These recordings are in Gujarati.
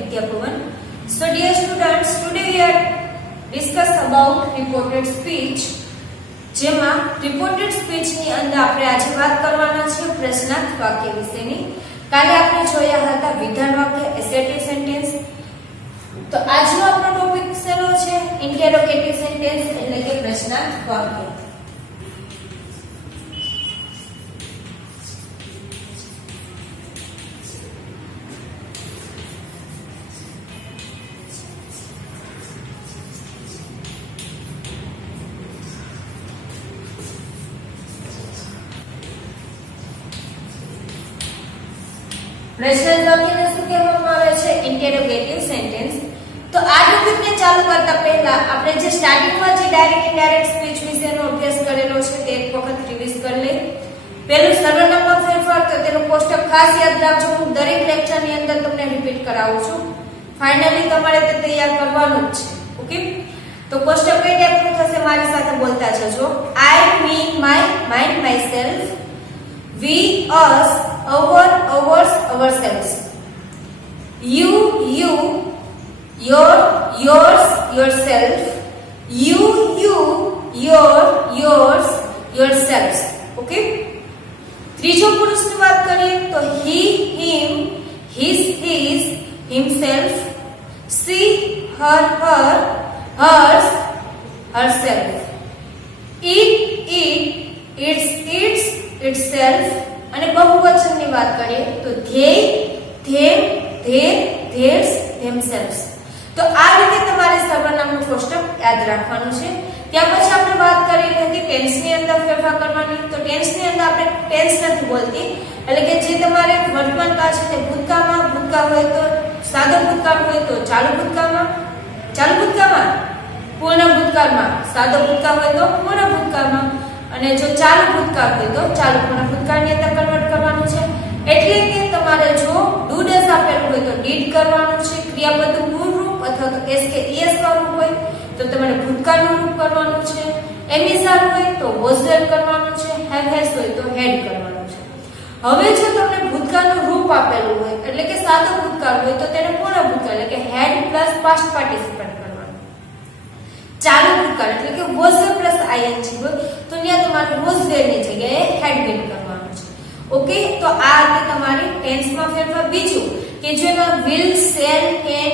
Vidya Bhavan. So dear students, today we are discuss about reported speech. જેમાં reported speech ની અંદર આપણે આજે વાત કરવાના છે પ્રશ્નાર્થ વાક્ય વિશેની. કાલે આપણે જોયા હતા વિધાન વાક્ય assertive sentence. તો આજનો આપણો ટોપિક શેનો છે? ઇન્ટેરોગેટિવ સેન્ટેન્સ એટલે કે પ્રશ્નાર્થ વાક્ય. પ્રશ્નાર્થ વાક્યને શું કહેવામાં આવે છે? ઇન્ટેરોગેટિવ સેન્ટેન્સ. તો આ ટોપિકને ચાલુ કરતા પહેલા આપણે જે સ્ટાર્ટિંગમાં જે ડાયરેક્ટ ઇનડાયરેક્ટ સ્પીચ વિશેનો અભ્યાસ કરેલો છે તે એક વખત રિવીઝ કરી લઈએ. પહેલું સર્વનામમાં ફેરફાર, તો તેનું કોષ્ટક ખાસ યાદ રાખજો. હું દરેક લેક્ચરની અંદર તમને રિપીટ કરાવું છું. ફાઇનલી તમારે તે તૈયાર કરવાનું જ છે. ઓકે, તો કોષ્ટક કઈ ટાઈપનું થશે મારી સાથે બોલતા જજો. I, me, my, mine, myself, we, us, our, ours, ourselves, you, your, yours, yourself, you, your, yours, yourselves. Okay. ત્રીજો પુરુષની વાત કરીએ તો he, him, his, himself, she, her, hers, herself, it, its, itself. અને બહુવચનની વાત કરીએ તો they, them, their, theirs, themselves. તો આ રીતે તમારે સર્વનામનું કોષ્ટક યાદ રાખવાનું છે. ત્યાર પછી આપણે વાત કરી હતી ટેન્સની અંદર ફેરફાર કરવાની. તો ટેન્સની અંદર આપણે ટેન્સ નથી બોલતી, એટલે કે જે તમારે વર્તમાન કાળ છે તે ભૂતકાળમાં, ભૂતકાળ હોય તો સાદો ભૂતકાળ હોય તો ચાલુ ભૂતકાળમાં, પૂર્ણ ભૂતકાળમાં, સાદો ભૂતકાળ હોય તો પૂર્ણ ભૂતકાળમાં, અને જો ચાલુ ભૂતકાળ હોય તો ચાલુ પૂર્ણ ભૂતકાળની અંદર કન્વર્ટ કરવાનું છે. એટલે કે તમારે જો ડુ ડઝ આપેલું હોય તો ડીડ કરવાનું છે. ક્રિયાપદનું પૂર્ણ રૂપ અથવા તો એસ કે ઈએસ વાળું હોય તો તમારે ભૂતકાળનું રૂપ કરવાનું છે. એમિઝાર હોય તો વોઝ વેર કરવાનું છે. હેવ હેઝ હોય તો હેડ કરવાનું છે. હવે જો તમને ભૂતકાળનું રૂપ આપેલું હોય એટલે કે સાદો ભૂતકાળ હોય તો તેને પૂર્ણ ભૂતકાળ એટલે કે હેડ પ્લસ પાસ્ટ પાર્ટિસિપન્ટ કરવાનું. ચાલુ ભૂતકાળ એટલે કે વોઝ વેર પ્લસ આઈએનજી હોય તો ત્યાં તમારે વોઝ વેર ની જગ્યાએ હેડ બીન કરવાનું છે. ઓકે, તો આ રીતે તમારી ટેન્સમાં ફેરફાર. બીજું કે જો એમાં વિલ, શેલ, કેન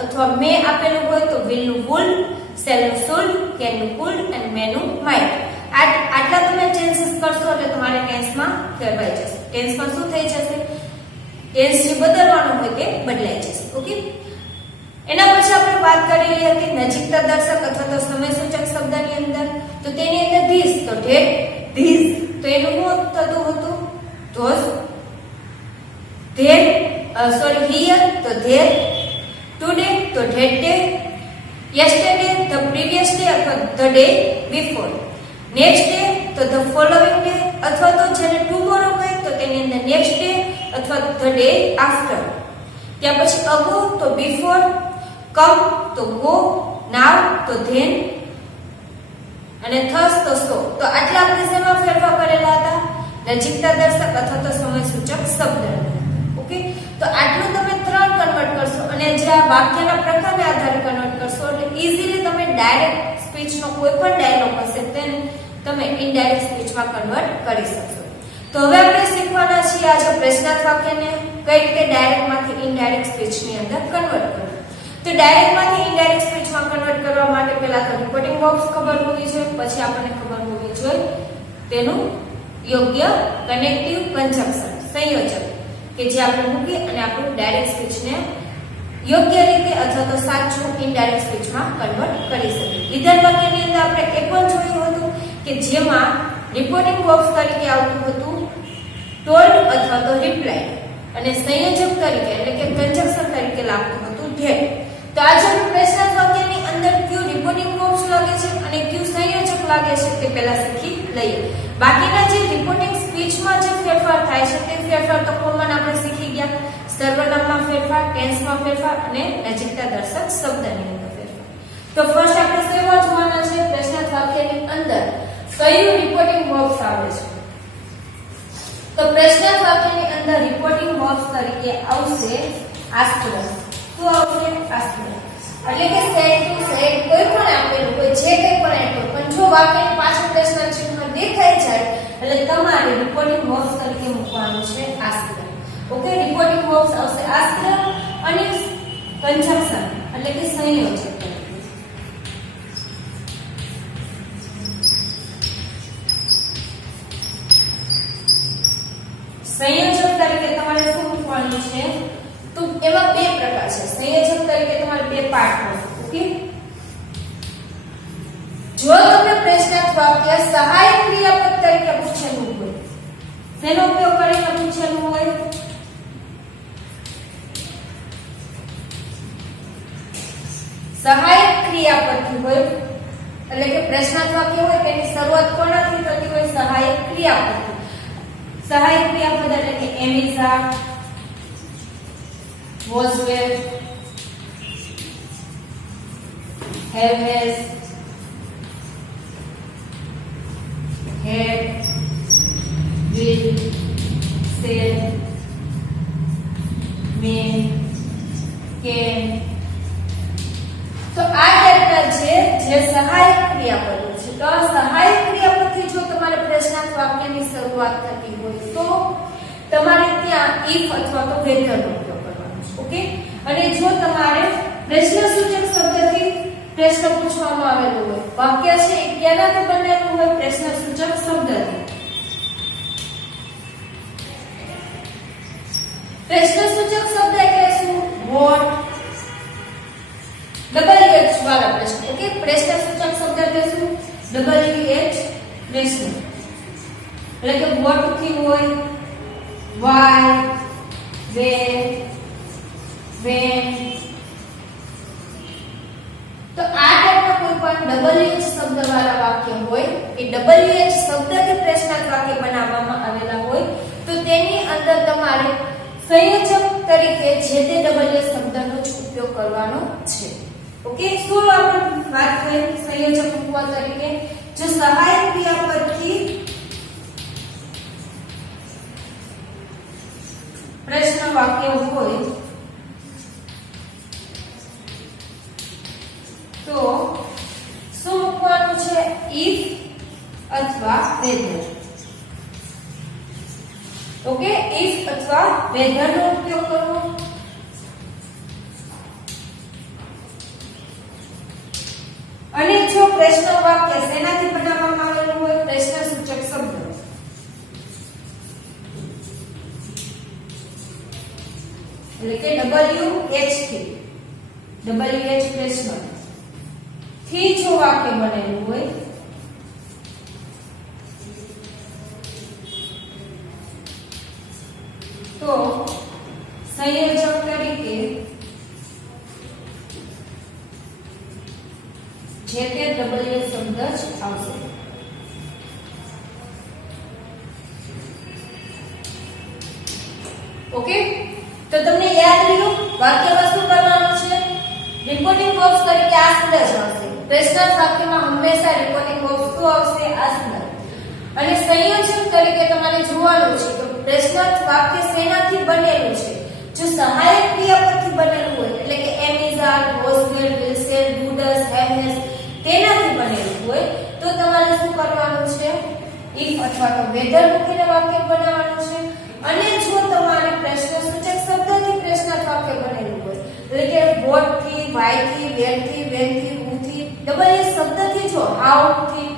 અથવા મે આપેલું હોય તો વિલ નું વુલ, શેલ નું શુડ, કેન નું કુડ અને મે નું માઇટ. આટલા તમે ચેન્જીસ કરશો એટલે તમારે ટેન્સમાં ફેરવાઈ જશે. ટેન્સમાં શું થઈ જશે? ટેન્સ જે બદલવાનો હોય તે બદલાઈ જશે. ઓકે, એના પછી આપણે વાત કરેલી હતી નજીકતા દર્શક અથવા તો સમયસૂચક શબ્દની અંદર. તો તેની અંદર ધીસ, તો ધેટ, ધીસ, તો એનું શું થતું હતું? ધોઝ, ધેર, હિયર, તો ધેર, ટુડે, તો that day, yesterday, the previous day અથવા the day before, next day, તો ધ ફોલોઇંગ ડે, અથવા તો જેને ટુમોરો કહે તો તેની અંદર નેક્સ્ટ ડે અથવા ધ ડે આફ્ટર. ત્યાર પછી અગો તો બિફોર, કમ તો ગો, નાવ તો ધેન, અને થસ તો સો. તો આટલા આપણે શેમાં ફેરફાર કરેલા હતા? નજીકતા દર્શક અથવા તો સમયસૂચક શબ્દ. ઓકે, તો આટલું તમે 3 કન્વર્ટ કરશો અને જે આ વાક્યના પ્રકારને આધારે કન્વર્ટ કરશો એટલે ઈઝીલી તમે ડાયરેક્ટ સ્પીચનો કોઈ પણ ડાયલોગ હશે તેને તમે ઇનડાયરેક્ટ સ્પીચમાં કન્વર્ટ કરી શકશો. તો હવે આપણે શીખવાના છીએ આજે પ્રશ્નાર્થ વાક્યને કઈ રીતે ડાયરેક્ટમાંથી ઇનડાયરેક્ટ સ્પીચની અંદર કન્વર્ટ કરવું. તો ડાયરેક્ટમાંથી ઇનડાયરેક્ટ સ્પીચમાં કન્વર્ટ કરવા માટે પહેલા તો રિપોર્ટિંગ બોક્સ ખબર હોવી જોઈએ, પછી આપણને ખબર હોવી જોઈએ તેનું યોગ્ય કનેક્ટિવ કન્જંક્શન સંયોજક કે જે આપણે મૂકી અને આપણું ડાયરેક્ટ સ્પીચને યોગ્ય રીતે અથવા તો સાચું ઇનડાયરેક્ટ સ્પીચમાં કન્વર્ટ કરી શકીએ. વિધાન વાક્યની અંદર આપણે એ પણ જોયું હતું કે જેમાં રિપોર્ટિંગ બોક્સ તરીકે આવતું હતું ટોલ્ડ અથવા તો રિપ્લાય અને સંયોજક તરીકે એટલે કે કન્જંક્શન તરીકે લાગતું હતું ધેટ. તો આજે આપણે પ્રશ્નાર્થ વાક્યની અંદર ક્યુ રિપોર્ટિંગ બોક્સ લાગે છે અને ક્યુ સંયોજક લાગે છે તે પહેલા શીખી લઈએ. બાકીના જે રિપોર્ટિંગ સ્પીચમાં જે ફેરફાર થાય છે તે ફેરફાર તો કોમન આપણે શીખી ગયા. સર્વનામમાં ફેરફાર, ટેન્સમાં ફેરફાર અને નજીકતા દર્શક શબ્દની અંદર ફેરફાર. તો ફર્સ્ટ આપણે શેમાં જોવાના છે? પ્રશ્નાર્થ વાક્યની અંદર કયું રિપોર્ટિંગ બોક્સ આવે છે? તો પ્રશ્નાર્થ વાક્યની અંદર રિપોર્ટિંગ બોક્સ તરીકે આવશે આસ્ક્ડ. શું શું આવશે આસ્કર એટલે કે સેડ ટુ સેડ કોઈ પણ આપેલું હોય જે કંઈ પણ આપ્યું પણ જો વાક્યની પાછળ પ્રશ્ન ચિહ્ન દેખાઈ જાય એટલે તમારે રિપોર્ટિંગ વર્બ્સ તરીકે મૂકવાનું છે આસ્કર ઓકે રિપોર્ટિંગ વર્બ્સ આવશે આસ્કર અને કંજક્શન એટલે કે સંયોજક સંયોજક તરીકે તમારે શું મૂકવાનું છે તો એમાં બે પ્રકાર છે સંયોજક તરીકે તમારે બે પાર્ટ મળશે ઓકે જો તમને પ્રશ્નાર્થ વાક્ય સહાયક ક્રિયાપદ તરીકે પૂછેલું હોય તેનો ઉપયોગ કરીને પૂછેલું હોય સહાયક ક્રિયાપદ હોય એટલે કે પ્રશ્નાર્થ વાક્ય હોય તેની શરૂઆત કોનાથી થતી હોય સહાયક ક્રિયાપદ સહાયક ક્રિયાપદ એટલે કે એમિઝા was well have has had will said may can તો આ ટાઈપના જે સહાયક ક્રિયાપદો છે તો આ સહાયક ક્રિયાપદથી જો તમારે પ્રશ્નાર્થ વાક્યની શરૂઆત થતી હોય તો તમારે ત્યાં if અથવા તો whether નો ઉપયોગ કરવાનો છે ઓકે અને જો તમારે પ્રશ્નસૂચક શબ્દથી પ્રશ્ન પૂછવામાં આવેલો હોય વાક્ય છે એ કેનાથી બનેલું હોય પ્રશ્નસૂચક શબ્દથી પ્રશ્નસૂચક શબ્દ એટલે શું what ડબલ એચ વાળા પ્રશ્ન ઓકે પ્રશ્નસૂચક શબ્દ એટલે શું ડબલ એચ પ્રશ્ન એટલે કે what થી હોય why where when તો આ ટાઈપના કોઈ પણ ડબલ એચ શબ્દ વાળા વાક્ય હોય એ ડબલ એચ શબ્દથી પ્રશ્નાર્થ વાક્ય બનાવવામાં આવેલા હોય તો તેની અંદર તમારે સંયોજક તરીકે જે તે ડબલ એચ શબ્દનો જ ઉપયોગ કરવાનો છે ઓકે શું આપણે વાત કરી સંયોજક મૂકવા તરીકે જો સહાયક ક્રિયાપદથી પ્રશ્ન વાક્ય હોય તો શું મૂકવાનું છે if અથવા whether ઓકે if અથવા whether નો ઉપયોગ કરવો અને જો પ્રશ્ન વાક્ય શેનાથી બનાવવામાં આવેલું હોય પ્રશ્નસૂચક શબ્દ એટલે કે WH થી WH પ્રશ્ન થી જો વાક્ય બનેલું હોય તો સંયોજક તરીકે જે તે ડબલ શબ્દ જ આવશે ઓકે તો તમને યાદ રહ્યું વાક્યમાં શું કરવાનું છે રિપોર્ટિંગ વર્બ્સ તરીકે આ શબ્દ જ આવશે પ્રશ્નાર્થ વાક્યમાં હંમેશા રિપોર્ટિંગ વર્બ્સ શું આવશે આ શબ્દ અને સંયોજક તરીકે તમારે જોવાનું છે કે પ્રશ્નાર્થ વાક્ય શેનાથી બનેલું છે જો સહાયક ક્રિયાપદથી બનેલું હોય એટલે કે am is are was were will said do does have has તેનાથી બનેલું હોય તો તમારે શું કરવાનું છે if અથવા તો whether મૂકીને વાક્ય બનાવવાનું છે અને જો તમારે પ્રશ્નસૂચક શબ્દથી પ્રશ્નાર્થ વાક્ય બનેલું હોય એટલે કે what થી why થી where થી when થી who થી ડબલ એ શબ્દથી જો how થી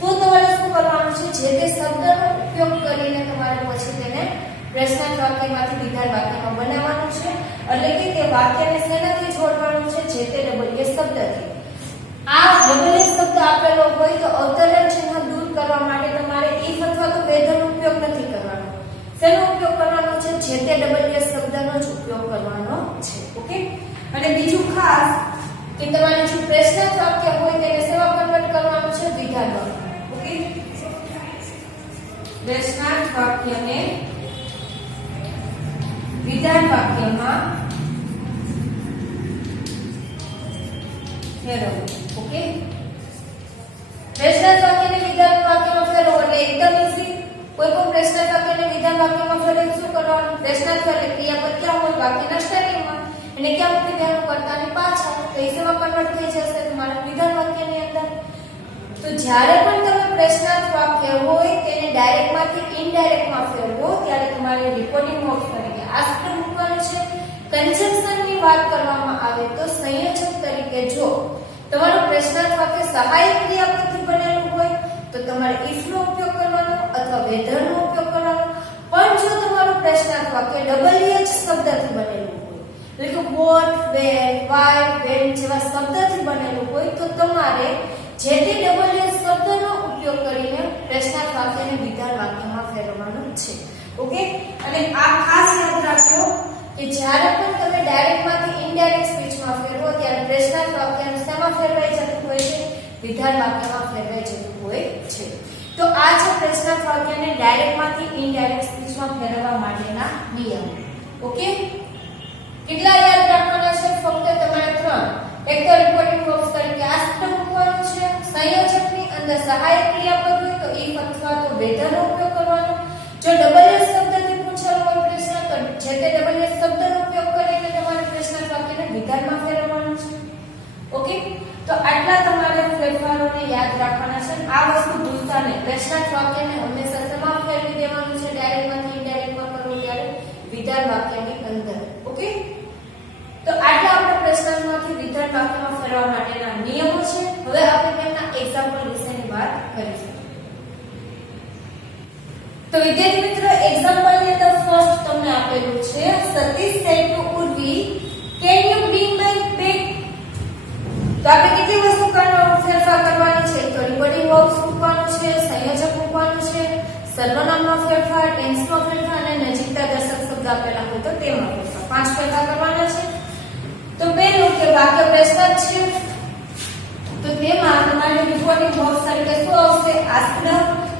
તો તમારે શું કરવાનું છે જે તે શબ્દનો ઉપયોગ કરીને તમારે પછી તેને પ્રશ્નાર્થ વાક્યમાંથી વિધાન વાક્યમાં બનાવવાનું છે એટલે કે તે વાક્યને શેનાથી જોડવાનું છે જે તે ડબલ એ શબ્દથી આ ડબલ એ શબ્દ આપેલો હોય તો અવતરણ ચિહ્ન દૂર કરવા માટે તમારે if અથવા તો whether નો ઉપયોગ નથી કરવાનો શેનો ઉપયોગ કરવાનો છે જે તે ડબલ એ શબ્દનો જ ઉપયોગ કરવાનો છે ઓકે અને બીજું ખાસ કે તમારે જો પ્રશ્નાર્થ વાક્ય હોય તેને શેમાં કન્વર્ટ કરવાનું છે વિધાનમાં ઓકે પ્રશ્નાર્થ વાક્યને વિધાન વાક્યમાં ફેરવવું ઓકે પ્રશ્નાર્થ વાક્યને વિધાન વાક્યમાં ફેરવવું એટલે એકદમ ઈઝી કોઈ પણ પ્રશ્નાર્થ વાક્યને વિધાન વાક્યમાં ફેરવવું શું કરવાનું પ્રશ્નાર્થ એટલે ક્રિયાપદ ક્યાં હોય વાક્યના સ્ટાર્ટિંગમાં એને ક્યાં મૂકી દેવાનું કર્તાની પાછળ, તો એ શેમાં કન્વર્ટ થઈ જશે તમારા વિધાન વાક્યની અંદર. તો જ્યારે પણ તમે પ્રશ્નાર્થ વાક્ય હોય તેને ડાયરેક્ટ માંથી ઇનડાયરેક્ટ માં ફેરવો ત્યારે તમારે રિપોર્ટિંગ વર્બ તરીકે આસ્કર મૂકવાનું છે. કન્જંક્શન ની વાત કરવામાં આવે તો સંયોજક તરીકે જો તમારું પ્રશ્નાર્થ વાક્ય સહાયક ક્રિયાપદથી બનેલું હોય તો તમારે if નો ઉપયોગ કરવાનો અથવા whether નો ઉપયોગ કરવાનો. પણ જો તમારું પ્રશ્નાર્થ વાક્ય WH શબ્દથી બનેલું હોય એટલે કે what, where, why, when જેવા શબ્દથી બનેલું હોય તો તમારે જે તે WH શબ્દનો ઉપયોગ કરીને પ્રશ્નાર્થ વાક્યને વિધાન વાક્યમાં ફેરવવાનું છે. ઓકે, અને આ ખાસ યાદ રાખજો કે જ્યારે પણ તમે ડાયરેક્ટ માંથી ઇનડાયરેક્ટ સ્પીચમાં ફેરવો ત્યારે પ્રશ્નાર્થ વાક્યને શેમાં ફેરવાઈ જતું હોય છે? વિધાન વાક્યમાં ફેરવાઈ જતું હોય છે. તો આ છે પ્રશ્નાર્થ વાક્યને ડાયરેક્ટ માંથી ઇનડાયરેક્ટ સ્પીચમાં ફેરવવા માટેના નિયમો. ઓકે, કેટલા યાદ રાખવાના છે? ફક્ત તમારે 3. એક તો રિપોર્ટિંગ વર્બ્સ તરીકે આસ્કર મૂકવાનું છે. સંયોજકની અંદર સહાયક ક્રિયાપદ હોય તો if અથવા તો whether નો ઉપયોગ કરવાનો. જો WH શબ્દથી પૂછેલો હોય પ્રશ્ન તો જે તે WH શબ્દનો ઉપયોગ કરીને તમારે પ્રશ્નાર્થ વાક્યને વિધાનમાં ફેરવવાનું છે. ઓકે, તો આટલા તમારે ફેરફારોને યાદ રાખવાના છે. આ વસ્તુ ભૂલતા નહીં. પ્રશ્નાર્થ વાક્યને હંમેશા શેમાં ફેરવી દેવાનું છે? ડાયરેક્ટ માંથી ઇનડાયરેક્ટ માં કરવું ત્યારે વિધાન વાક્યની અંદર. ઓકે, તો આટલા આપણા પ્રશ્નાર્થમાંથી વિધાન વાક્યમાં ફેરવવા માટેના નિયમો છે. હવે આપણે તેમના એક્ઝામ્પલ વિશેની વાત કરીશું. તો વિદ્યાર્થી મિત્રો, એક્ઝામ્પલ ની અંદર ફર્સ્ટ તમને આપેલું છે Satish said to Urvi, can you bring my bag? તો આપણે કેટલી વસ્તુ ફેરફાર કરવાની છે? તો રિપોર્ટિંગ વર્બ્સ મૂકવાનું છે, સંયોજક મૂકવાનું છે, સર્વનામનો ફેરફાર, ટેન્સનો ફેરફાર અને નજીકતા દર્શક શબ્દ આપેલા હોય તો તેમાં ફેરફાર. 5 ફેરફાર કરવાના છે. તો પહેલું કે વાક્ય પ્રશ્નાર્થ છે તો તેમાં તમારે રિપોર્ટિંગ વર્બ્સ તરીકે શું આવશે? આસ્કડ.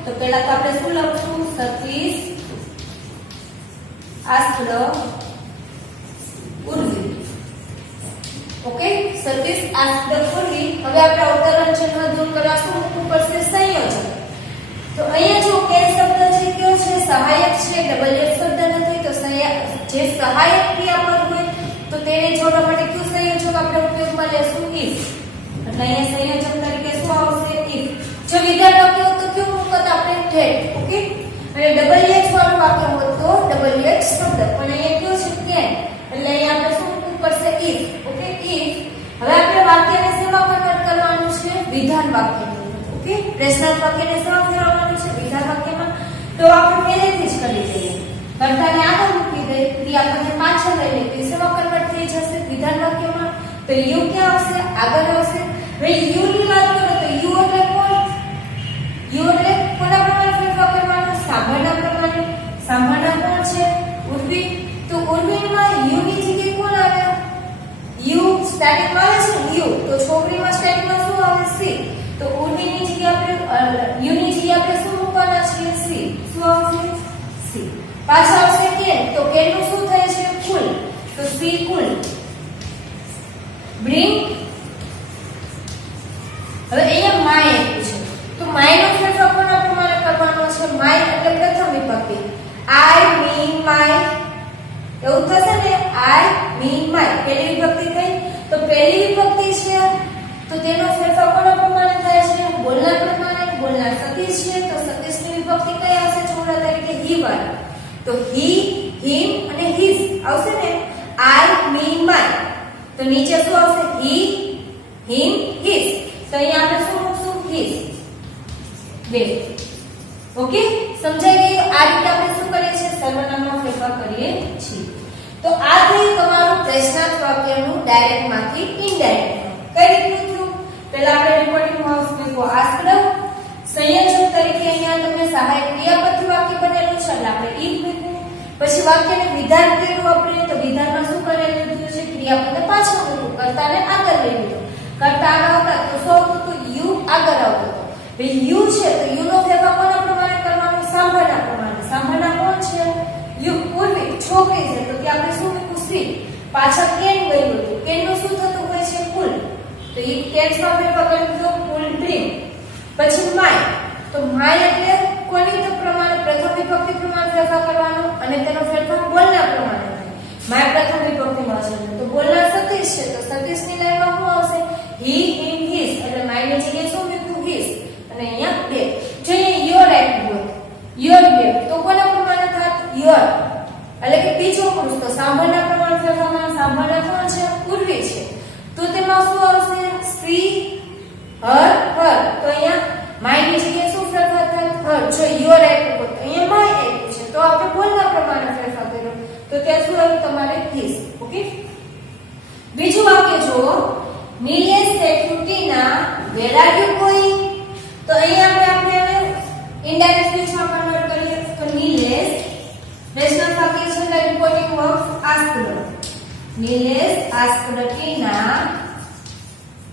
તો પહેલા તો આપણે શું લખશું? Satish asked Urvi. Okay, Satish asked Urvi. હવે આપણે અવતરણ ચિહ્ન દૂર કરવા શું મૂકવું પડશે? સંયોજક. તો અહીંયા જો કે શબ્દ છે કયો છે? સહાયક છે. WH શબ્દ નથી તો જે સહાયક ક્રિયાપદ હોય તો તેને જોડવા માટે કયું સંયોજક આપણે ઉપયોગમાં લેશું? if. એટલે અહીંયા સંયોજક તરીકે શું આવશે? if. જો વિધાન વાક્ય હોય તો કયું મૂકત આપણે? that. ઓકે, અને WH વાળું વાક્ય હોય તો WH શબ્દ. પણ અહીંયા કયો છે? can. એટલે અહીંયા આપણે શું મૂકવું પડશે? if. Okay, if. હવે આપણે વાક્યને શેમાં કન્વર્ટ કરવાનું છે? વિધાન વાક્યમાં. ઓકે, પ્રશ્નાર્થ વાક્યને શેમાં ફેરવવાનું છે? વિધાન વાક્યમાં. તો આપણે પહેલેથી જ કરી દઈએ. કર્તાને આગળ મૂકી દઈએ, ક્રિયાપદને પાછળ લઈ લઈએ તો શેમાં કન્વર્ટ થઈ જશે? વિધાન વાક્યમાં. તો યુ ક્યાં આવશે? આગળ આવશે. હવે યુ ની વાત કરો તો યુ એટલે કોણ? યુ એટલે કોના પ્રમાણે ફેરફાર કરવાનો? સાંભળના પ્રમાણે. સાંભળના કોણ છે? ઉર્વી. તો ઉર્વીમાં યુ ની જગ્યાએ કોણ આવે? યુ સ્ટાર્ટિંગમાં આવે છે યુ. તો છોકરીમાં સ્ટાર્ટિંગમાં શું આવે? સી. તો ઉર્વીની જગ્યાએ આપણે યુ ની જગ્યાએ આપણે શું મૂકવાના છે? સી. શું આવશે? સી. પાછા આવશે કેન. તો કેન નું શું થાય છે? કુલ. તો સી કુલ. બ્રિંગ. હવે અહીંયા માય આપ્યું છે તો માય નો ફેરફાર કોના પ્રમાણે કરવાનો છે? માય એટલે પ્રથમ વિભક્તિ. આઈ મીન માય એવું થશે ને? આઈ મીન માય પહેલી વિભક્તિ થઈ. તો પહેલી વિભક્તિ છે તો તેનો ફેરફાર કોના પ્રમાણે થાય છે? બોલનાર પ્રમાણે. બોલનાર સતીશ છે તો સતીશની વિભક્તિ કઈ આવશે? છોકરા તરીકે હી વાળી. તો હી, હિમ અને હિઝ આવશે ને? I mean my. તો નીચે શું આવશે? હી, હિમ, હિઝ. તો અહીંયા આપણે શું મૂકશું? હિઝ. બે. ઓકે, સમજાઈ ગયું? આ રીતે આપણે શું કરીએ છીએ? સર્વનામનો ફેરફાર કરીએ છીએ. તો આ થયું તમારું પ્રશ્નાર્થ વાક્યનું ડાયરેક્ટ માંથી ઇનડાયરેક્ટ. કઈ રીતનું થયું? પહેલા આપણે રિપોર્ટિંગ વર્બ્સ મૂકો આસ્કડ. સંયોજક તરીકે અહીંયા તમને સહાયક ક્રિયાપદથી વાક્ય બનેલું છે એટલે આપણે if મૂક્યું. પછી વાક્યને વિધાન કર્યું આપણે તો વિધાનમાં શું કરેલું છે? ક્રિયાપદને પાછળ મૂક્યું, કર્તાને આગળ લઈ લીધો. કર્તા આગળ આવતા તો શું આવતું હતું? યુ આગળ આવતો હતો. ભાઈ યુ છે તો યુ નો ફેરફાર કોના પ્રમાણે કરવાનો? સાંભળના પ્રમાણે. સાંભળના કોણ છે? યુ. ઉર્વી છોકરી છે તો ત્યાં આપણે શું મૂક્યું? સી. પાછળ કેન ગયું હતું. કેન નું શું થતું હોય છે? કુલ. તો એ ટેન્સમાં ફેરફાર કર્યું તો કુલ બ્રિંગ. પછી માય. તો માય એટલે કોની પ્રમાણે? પ્રથમ વિભક્તિ પ્રમાણે ફેરફાર કરવાનો અને તેનો ફેરફાર બોલના પ્રમાણે થાય. માય પ્રથમ વિભક્તિમાં છે તો બોલના સતીશ સતીશ છે તો સતીશની લાઈનમાં શું આવશે he him his એટલે my ની જગ્યાએ શું મૂક્યું his અને અહીંયા બે જો અહીંયા your આપ્યું હોય your બે તો કોના પ્રમાણે થાત your એટલે કે બીજો પુરુષ તો સાંભળના પ્રમાણ ફેરફારમાં સાંભળના કોણ છે પૂર્વી છે તો તેમાં શું આવશે she her her તો અહીંયા my ની જગ્યાએ શું ફેરફાર થાય her જો your આપ્યું તો અહીંયા my આપ્યું છે તો આપણે બોલના પ્રમાણે ફેરફાર કર્યો તો ત્યાં શું આવ્યું તમારે his ઓકે બીજું વાક્ય જુઓ Nilesh સેઠુટીના where are you going તો અહીંયા આપણે ઇનડાયરેક્ટ સ્પીચમાં કન્વર્ટ કરીએ તો નીલેશ રેશનલ વાક્ય છે એટલે reporting verb asked Nilesh asked Tina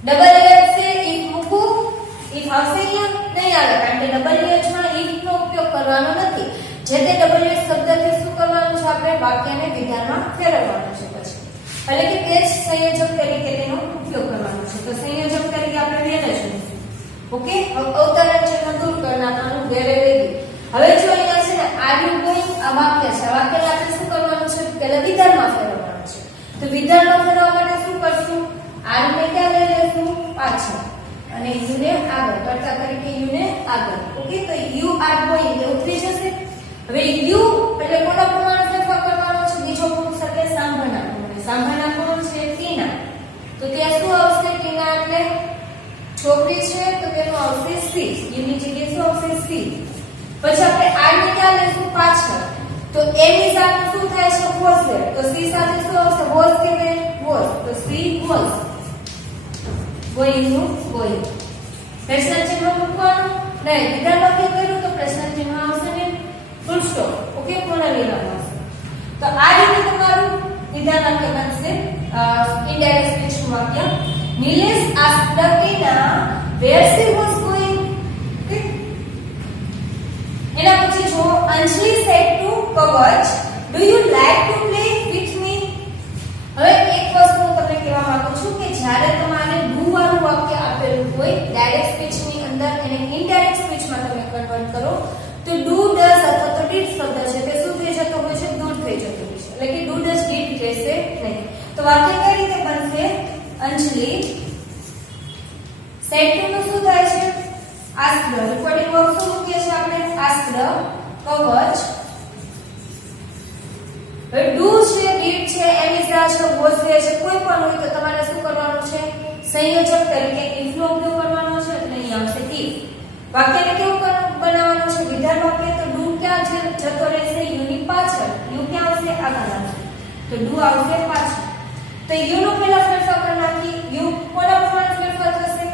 double H છે if મૂકું if આવશે અહીંયા નહીં આવે કારણ કે ડબલ એચ માં if નો ઉપયોગ કરવાનો નથી જે તે ડબલ એચ શબ્દથી શું કરવાનું છે આપણે વાક્યને વિધાનમાં ફેરવવાનું છે પછી એટલે કે તે જ સંયોજક તરીકે તેનો ઉપયોગ કરવાનો છે તો સંયોજક તરીકે આપણે વેર જ લઈશું ઓકે અવતરણ ચિહ્ન દૂર કરી નાખવાનું વેરે વેરી હવે જો અહીંયા છે ને આર યુ ગોઈંગ આ વાક્ય છે વાક્યને આપણે શું કરવાનું છે પહેલા વિધાનમાં ફેરવવાનું છે તો વિધાનમાં ફેરવવા માટે શું કરશું આર ને ક્યાં લઈ લેશું પાછળ અને યુ ને આગળ કર્તા તરીકે યુ ને આગળ ઓકે તો યુ આર ગોઈંગ એવું થઈ જશે હવે યુ એટલે કોના પ્રમાણે ફેરફાર કરવાનો છે બીજો પુરુષ એટલે સાંભળના સાંભળના કોણ છે ટીના તો ત્યાં શું આવશે ટીના એટલે છોકરી છે તો તેનો આવશે સી યુની જગ્યાએ શું આવશે સી પછી આપણે આર ને ક્યાં લઈશું પાછળ તો એ ની સાથે શું થાય છે વોઝ તો સી સાથે શું આવશે વોઝ કે વોઝ તો સી વોઝ ગોઈંગ નું ગોઈંગ પ્રશ્ન ચિહ્ન મૂકવાનું નહીં વિધાન વાક્ય કર્યું તો પ્રશ્ન ચિહ્ન આવશે ને ફૂલ સ્ટોપ ઓકે પૂર્ણ વિરામ આવશે તો આ રીતે તમારું વિધાન વાક્ય બનશે ઇનડાયરેક્ટ સ્પીચ વાક્ય Nilesh asked Tina where she was going okay? એના પછી જો અંજલિ said to કવચ do you like to play with me હવે એક વસ્તુ હું તમને કહેવા માંગુ છું કે જ્યારે તમારે ડુ વાળું વાક્ય આપેલું હોય ડાયરેક્ટ સ્પીચ ની અંદર એને ઇનડાયરેક્ટ સ્પીચ માં તમે કન્વર્ટ કરો તો ડુ ડઝ અથવા તો ડીડ શબ્દ છે તે શું થઈ જતો હોય છે દૂર થઈ જતો હોય છે એટલે કે ડુ ડઝ ડીડ રહેશે નહીં તો વાક્ય કઈ રીતે બનશે અંજલિ સેડ ટુ નું શું થાય છે આસ્ક્ડ રિપોર્ટિંગ વર્બ શું મૂકીએ છીએ આપણે આસ્ક્ડ કવચ હવે ડુ છે ડીડ છે એમિઝા છે વોઝ છે કોઈ પણ હોય તો તમારે શું કરવાનું છે સંયોજક તરીકે if નો ઉપયોગ કરવાનો છે એટલે અહીં આવશે if વાક્યને કેવું બનાવવાનું છે વિધાન વાક્ય તો ડુ ક્યાં છે જતો રહેશે યુ ની પાછળ યુ ક્યાં આવશે આગળ આવશે તો ડુ આવશે પાછળ તો યુ નો પહેલા ફેરફાર કરી નાખી યુ કોના પ્રમાણે ફેરફાર થશે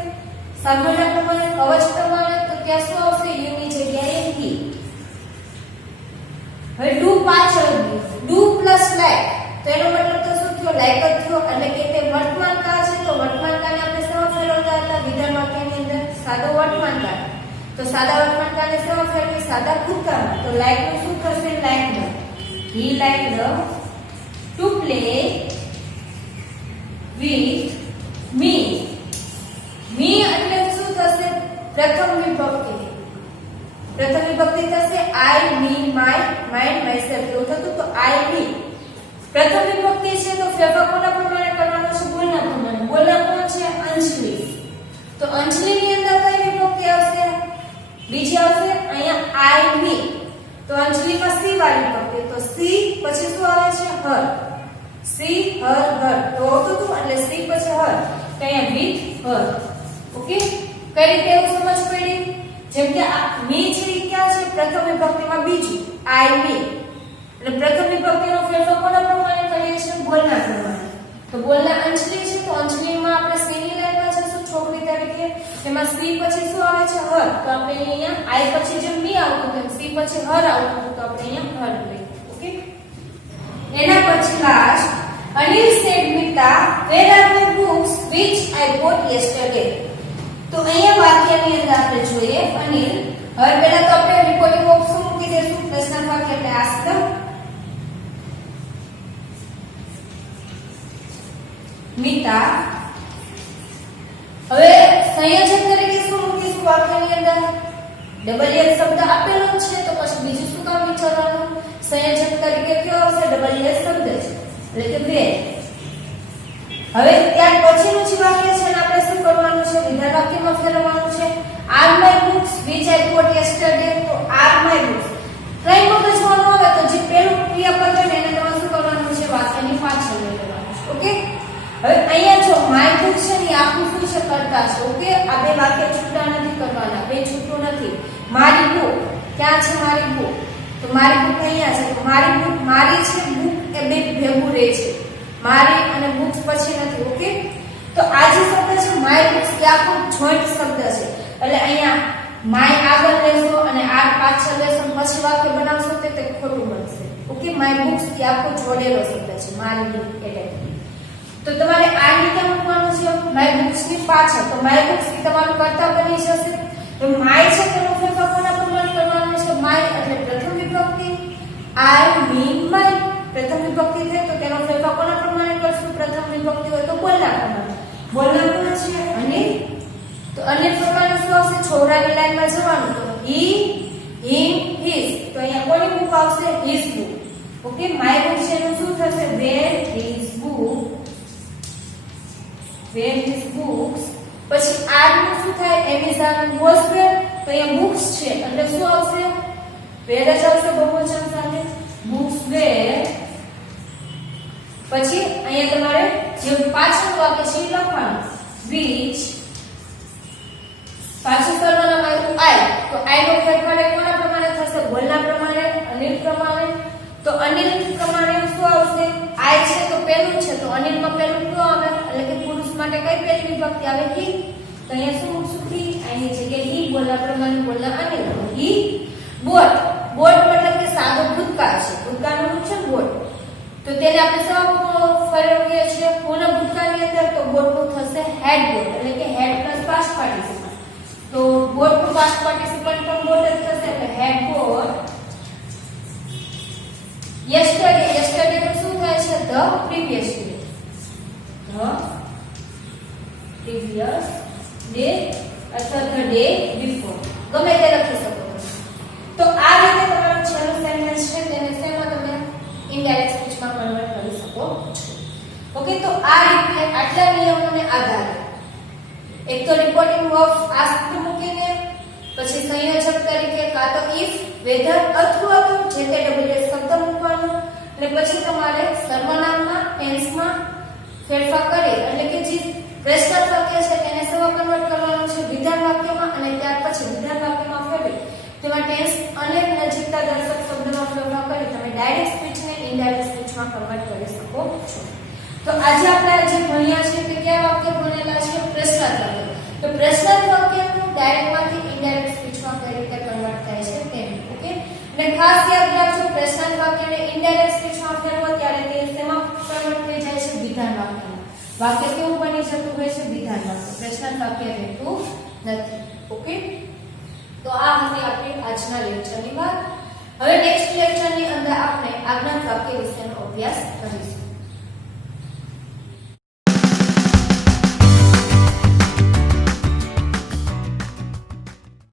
સાંભળના પ્રમાણે કવચ પ્રમાણે તો ત્યાં શું આવશે યુ ની જગ્યાએ he હવે ડુ પાછળ ડુ પ્લસ લાઈક તો એનો મતલબ તો શું થયો લાઈક જ થયો એટલે કે તે વર્તમાન કાળ છે તો વર્તમાન કાળને આપણે શેમાં ફેરવતા હતા વિધાન વાક્યની અંદર સાદો વર્તમાન કાળ તો સાદા વર્તમાન કાળને શેમાં ફેરવી સાદા ભૂતકાળમાં તો લાઈક નું શું થશે like he liked to play with me me એટલે શું થશે પ્રથમ વિભક્તિ થશે I me my mind myself એવું થતું તો I me પ્રથમ વિભક્તિ છે તો ફેરફાર કોના પ્રમાણે કરવાનો છે બોલના પ્રમાણે બોલના કોણ છે અંજલિ તો અંજલિ ની અંદર કઈ વિભક્તિ આવશે બીજી આવશે અહીંયા I me તો અંજલિમાં સી વાળી વિભક્તિ તો સી પછી શું આવે છે હર સી હર હર તો હતું એટલે સી પછી હર તો અહીંયા વિથ હર ઓકે કઈ રીતે એવું સમજ પડી જેમ કે આ મી છે એ ક્યાં છે પ્રથમ વિભક્તિમાં બીજું I me એટલે પ્રથમ વિભક્તિનો ફેરફાર કોના પ્રમાણે કરીએ છીએ બોલના પ્રમાણે તો બોલના અંજલિ છે તો અંજલિમાં આપણે સી ની લાઈનમાં જશું છોકરી તરીકે તેમાં સી પછી શું આવે છે હર તો આપણે અહીંયા I પછી જેમ મી આવતું તેમ સી પછી હર આવતું તો આપણે અહીંયા હર લઈએ ઓકે એના પછી last Anil said Mita where are my books which I bought yesterday તો અહીંયા વાક્યની અંદર આપણે જોઈએ અનિલ હવે પહેલા તો આપણે રિપોર્ટિંગ વર્બ શું મૂકી દઈશું પ્રશ્ન વાક્ય એટલે આસ્ક મિતા હવે સંયોજક તરીકે શું મૂકીશું વાક્યની અંદર ડબલ એલ શબ્દ આપેલો છે તો પછી બીજું શું કામ વિચારવાનું સંયોજક તરીકે કયો આવશે ડબલ એલ શબ્દ છે એટલે કે વેર હવે ત્યાર પછીનું જે વાક્ય છે ને આપણે શું કરવાનું છે, વિધાન વાક્યમાં ફેરવવાનું છે. Are my books which I boat yesterday. તો આર માય બુક્સ કઈ મગજવાનું આવે તો જે પેલું ક્રિયાપદ છે એને તમારે શું કરવાનું છે, વાક્યની પાછળ લઈ લેવાનું છે. ઓકે, હવે અહીંયા જો માય બુક છે ને આખું શું છે, કરતા છે. ઓકે, આ બે વાક્ય છૂટા નથી કરવાના, બે છૂટું નથી. મારી બુક ક્યાં છે, મારી બુક તો મારી બુક અહીંયા છે. તો મારી બુક મારી છે, બુક એ બે ભેગું રહે છે, મારી અને બુક્સ પછી નથી. ઓકે, તો આ જે શબ્દ છે માય બુક્સ એ આખો જોઈન્ટ શબ્દ છે. એટલે અહીંયા માય આગળ લેશો અને આર પાછળ લેશો પછી વાક્ય બનાવશો તે ખોટું બનશે. ઓકે, માય બુક્સ એ આખો જોડેલો શબ્દ છે, મારી બુક એટલે. તો તમારે આ રીતે મૂકવાનું છે માય બુક્સ ની પાછળ. તો માય બુક્સ એ તમારું કર્તા બની જશે. તો માય છે તેનો ફેરફાર કોના પ્રમાણે કરવાનો છે, માય એટલે પ્રથમ વિભક્તિ. આઈ મીન માય પ્રથમ વિભક્તિ થાય તો તેનો ફેરફાર કોના પ્રમાણે કરશું, પ્રથમ વિભક્તિ હોય તો બોલના પ્રમાણે. બોલના કોણ છે, અનિલ. તો અનિલ પ્રમાણે શું આવશે, છોકરાની લાઈનમાં જવાનું. તો હી, હિમ, હિઝ. તો અહીંયા કોની બુક આવશે, his book. Okay, my book છે એનું શું થશે, વેર હિઝ બુક, વેર હિઝ બુક્સ. પછી આર નું શું થાય, એમેઝોન વોઝ વેર. તો અહીંયા બુક્સ છે એટલે શું આવશે, વેર જ આવશે બહુવચન સાથે, બુક્સ વેર. પછી અહીંયા તમારે જે પાછળનું વાક્ય છે એ લખવાનું, which પાછું કરવાના આવ્યું આઈ. તો આઈ નો ફેરફાર કોના પ્રમાણે થશે, બોલના પ્રમાણે, અનિલ પ્રમાણે. તો અનિલ પ્રમાણે શું આવશે, આઈ છે તો પેલું છે તો અનિલમાં પેલું શું આવે, એટલે કે પુરુષ માટે કઈ પેલી વિભક્તિ આવે, હી. તો અહીંયા શું મૂકશું, હી. આની જગ્યાએ હી, બોલના પ્રમાણે, બોલના અનિલ. He bought. બોટ મતલબ કે સાદો ભૂતકાળ છે, ભૂતકાળનું રૂપ છે બોટ. તો તેને આપણે શું ફેરવીએ છીએ પૂર્ણ ભૂતકાળની અંદર. તો બોટનું થશે હેડ બોટ, એટલે કે હેડ પ્લસ પાસ્ટ પાર્ટિસિપલ. તો બોટનું પાસ્ટ પાર્ટિસિપલ પણ બોટ જ થશે એટલે હેડ બોટ. યસ્ટરડે, યસ્ટરડે નું શું થાય છે, the previous day, the previous day અથવા ધ ડે બિફોર, ગમે તે લખી શકો. તો આ રીતે તમારું છેલ્લું સેન્ટેન્સ છે તેને શેમાં તમે ઇનડાયરેક્ટ સ્પીચમાં કન્વર્ટ કરી શકો છો. ઓકે, તો આ રીતે આટલા નિયમોને આધારે એક તો રિપોર્ટિંગ વર્બ આસ્ક મૂકીને, પછી સંયોજક તરીકે કાં તો ઇફ, વેધર અથવા તો જે તે ડબલ્યુએસ શબ્દ મૂકવાનો, અને પછી તમારે સર્વનામમાં ટેન્સમાં ફેરફાર કરી એટલે કે જે પ્રશ્નાર્થ વાક્ય છે તેને શેમાં કન્વર્ટ કરવાનું છે, વિધાન વાક્યમાં. અને ત્યાર પછી વિધાન વાક્યમાં ફેરવી તેમાં ટેન્સ અને નજીકતા દર્શક શબ્દનો ફેરફાર કરી તમે ડાયરેક્ટ સ્પીચને ઇનડાયરેક્ટ સ્પીચમાં કન્વર્ટ કરી શકો છો. તો આજે આપણે જે ભણ્યા છે તે કયા વાક્ય ભણેલા છે, પ્રશ્નાર્થ વાક્ય. તો પ્રશ્નાર્થ વાક્યનું ડાયરેક્ટમાંથી ઇનડાયરેક્ટ સ્પીચમાં કઈ રીતે કન્વર્ટ થાય છે તેમ. ઓકે, અને ખાસ યાદ રાખજો પ્રશ્નાર્થ વાક્યને ઇનડાયરેક્ટ સ્પીચમાં ફેરવો ત્યારે તે શેમાં કન્વર્ટ થઈ જાય છે, વિધાન વાક્યમાં. વાક્ય કેવું બની જતું હોય છે, વિધાન વાક્ય. પ્રશ્નાર્થ વાક્ય રહેતું નથી. ઓકે, તો આ હતી આપણી આજના લેક્ચરની વાત. હવે નેક્સ્ટ લેક્ચરની અંદર આપણે આજ્ઞાત વાક્ય વિશેનો અભ્યાસ કરીશું.